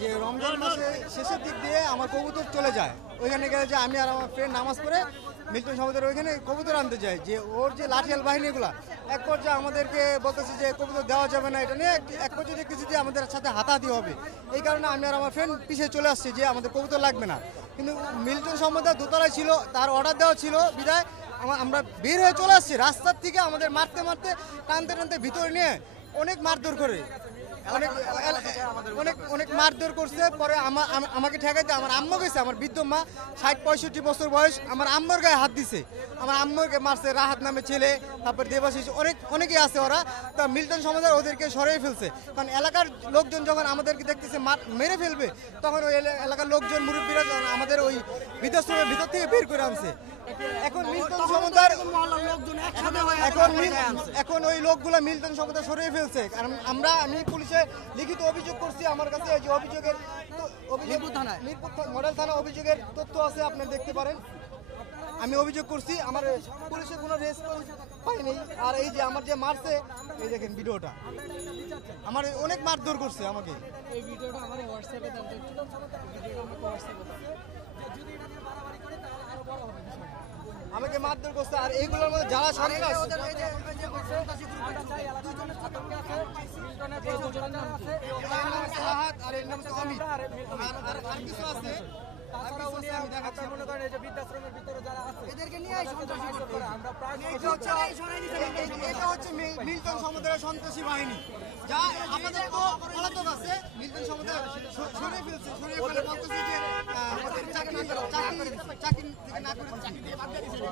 যে রমজান মাসে শেষের দিক দিয়ে আমার কবুতর চলে যায়, ওইখানে গেলে যে আমি আর আমার ফ্রেন্ড নামাজ পড়ে মিল্টন সমাজের ওইখানে কবুতর আনতে যাই, যে ওর যে লাঠিয়াল বাহিনীগুলো এক পর্যায়ে আমাদেরকে বলতেছে যে কবুতর দেওয়া যাবে না, এটা নিয়ে এক পর্যায়ে দেখতেছি যে আমাদের সাথে হাতাহাতি হবে। এই কারণে আমি আর আমার ফ্রেন্ড পিছিয়ে চলে আসছি যে আমাদের কবুতর লাগবে না। কিন্তু মিল্টন সম্প্রদায় দোতলায় ছিল, তার অর্ডার দেওয়া ছিল বিদায় আমরা বের হয়ে চলে আসছি। রাস্তার থেকে আমাদের মারতে মারতে টানতে টানতে ভিতরে নিয়ে অনেক মারধর করে, অনেক মারধর করছে। পরে আমাকে ঠেকাইতে আমার আম্মু গেছে, আমার বৃদ্ধ মা ৬০-৬৫ বছর বয়স, আমার আম্মুর গায়ে হাত দিছে, আমার আম্মুরকে মারছে। রাহাত নামে ছেলে, তারপর দেবাশিস, অনেকেই আছে ওরা। তা মিল্টন সমাজের ওদেরকে সরিয়ে ফেলছে, কারণ এলাকার লোকজন যখন আমাদেরকে দেখতেছে মেরে ফেলবে, তখন ওই এলাকার লোকজন মুরব্বীরা আমাদের ওই বৃদ্ধাশ্রমের ভিতর থেকে বের করে আনছে। এখন মিল্টন সমুদায়ের এখন ওই লোকগুলো মিল্টন সমুদায় সরিয়ে ফেলছে। কারণ আমি পুলিশে লিখিত অভিযোগ করছি, আমার কাছে যে অভিযোগের মিরপুর মডেল থানা অভিযোগের তথ্য আছে, আপনি দেখতে পারেন। আমি অভিযোগ করছি, আমার পুলিশের কোনো রেসপন্স পাইনি। আর এই যে আমার যে মারছে, এই দেখেন ভিডিওটা, আমার অনেক মারধর করছে আমাকে। এই ভিডিওটা আমার হোয়াটসঅ্যাপে দেন, ভিডিওটা আমাকে হোয়াটসঅ্যাপে দেন। যদি এটা নিয়ে বাড়াবাড়ি করে তাহলে আরো বড় হবে বিষয়টা। আমাকে মারধর করছে। আর এইগুলোর মধ্যে যারা সন্ত্রাস, মিল্টন সমুদ্রের সন্ত্রাসী বাহিনী, যা আমাদের তো পলাতক আছে। মিল্টন সমুদ্র সরিয়ে ফেলছে, সরিয়ে ফেলে বলতেছে যে চাকরি থেকে না করে চাকরি দিয়ে বাদ দিয়ে দিয়েছে।